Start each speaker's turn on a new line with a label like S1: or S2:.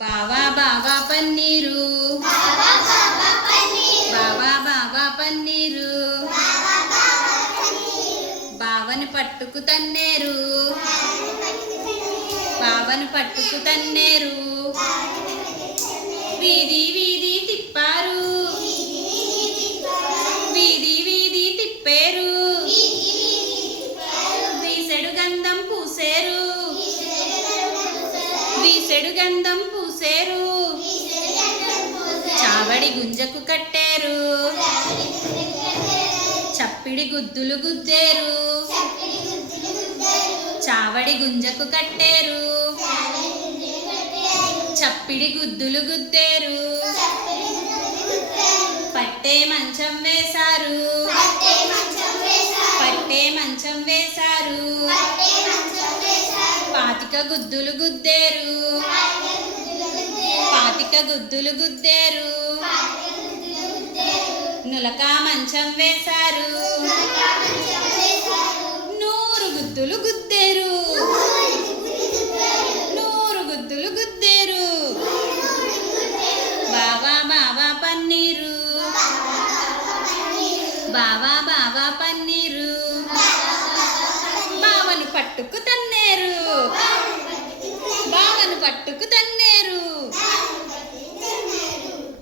S1: బావా బావా పన్నీరు. బావా బావా పన్నీరు. బావని పట్టుకు తన్నేరు. బావని పట్టుకు తన్నేరు. వీధి వీధి తిప్పారు. వీధి వీధి తిప్పేరు. వీసెడు గంధం పూసేరు. వీసెడు గంధం పూసేరు. చావడి గుంజకు కట్టారు. చప్పిడి గుద్దులు గుద్దేరు. చావడి గుంజకు కట్టారు. చప్పిడి గుద్దులు గుద్దేరు. పట్టే మంచం వేశారు. పట్టే మంచం వేశారు. పాతిక గుద్దులు గుద్దేరు. పాతిక గుద్దులు గుద్దారు. నులక మంచం వేశారు. నూరు గుద్దులు గుద్దారు. నూరు గుద్దులు గుద్దారు. బావా బావా పన్నీరు. బావా బావా పన్నీరు. బావను పట్టుకు తన్నేరు. బావను పట్టుకు